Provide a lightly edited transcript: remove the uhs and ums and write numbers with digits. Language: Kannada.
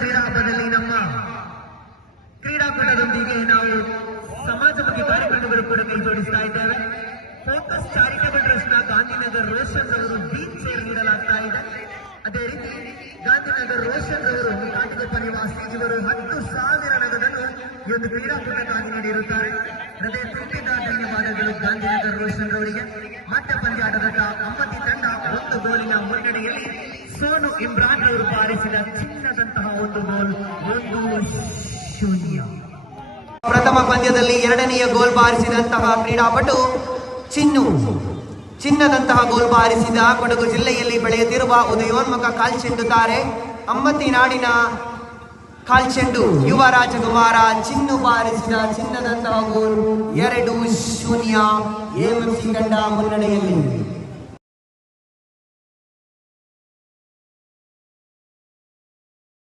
ಕ್ರೀಡಾ ಹಬ್ಬದಲ್ಲಿ ನಮ್ಮ ಕ್ರೀಡಾಕೂಟದೊಂದಿಗೆ ನಾವು ಸಮಾಜಮುಖಿ ಕಾರ್ಯಕ್ರಮಗಳು ಕೂಡ ಕೈ ಜೋಡಿಸ್ತಾ ಇದ್ದೇವೆ. ಫೋಕಸ್ ಚಾರಿಟಬಲ್ ಟ್ರಸ್ಟ್ ನ ಗಾಂಧಿನಗರ್ ರೋಷನ್ ಅವರು ಬೀಚ್ ಸೇರ್ ನೀಡಲಾಗ್ತಾ ಇದೆ. ಅದೇ ರೀತಿ ಗಾಂಧಿನಗರ್ ರೋಷನ್ ಅವರು ಕಾಟಿಕೊಪ್ಪ ನಿವಾಸಿ ಇವರು 10,000 ನಗದನ್ನು ಈ ಒಂದು ಕ್ರೀಡಾಕೂಟಕ್ಕಾಗಿ ನೀಡಿರುತ್ತಾರೆ. ಹೃದಯ ತುಂಬಿದ ಧನ್ಯವಾದಗಳು ಗಾಂಧಿನಗರ್ ರೋಷನ್ ಅವರಿಗೆ. ಮಟ್ಟ ಪಂದ್ಯಾಟದ ಅಮ್ಮತಿ ತಂಡ 1 ಗೋಲಿನ ಮುನ್ನಡೆಯಲ್ಲಿ ಸೋನು ಇಮ್ರಾನ್ ಅವರು ಬಾರಿಸಿದ ಚಿನ್ನದಂತಹ ಒಂದು ಗೋಲ್ 1-0. ಪ್ರಥಮ ಪಂದ್ಯದಲ್ಲಿ 2ನೇ ಗೋಲ್ ಬಾರಿಸಿದಂತಹ ಕ್ರೀಡಾಪಟು ಚಿನ್ನದಂತಹ ಗೋಲ್ ಬಾರಿಸಿದ ಕೊಡಗು ಜಿಲ್ಲೆಯಲ್ಲಿ ಬೆಳೆಯುತ್ತಿರುವ ಉದಯೋನ್ಮುಖ ಕಾಲ್ಚೆಂಡು ತಾರೆ ಅಮ್ಮತ್ತಿ ನಾಡಿನ ಕಾಲ್ಚೆಂಡು ಯುವ ರಾಜಕುಮಾರ ಚಿನ್ನು ಬಾರಿಸಿದ ಚಿನ್ನದಂತಹ ಗೋಲ್ 2-0 AMFC ತಂಡ ಮುನ್ನಡೆಯಲ್ಲಿ.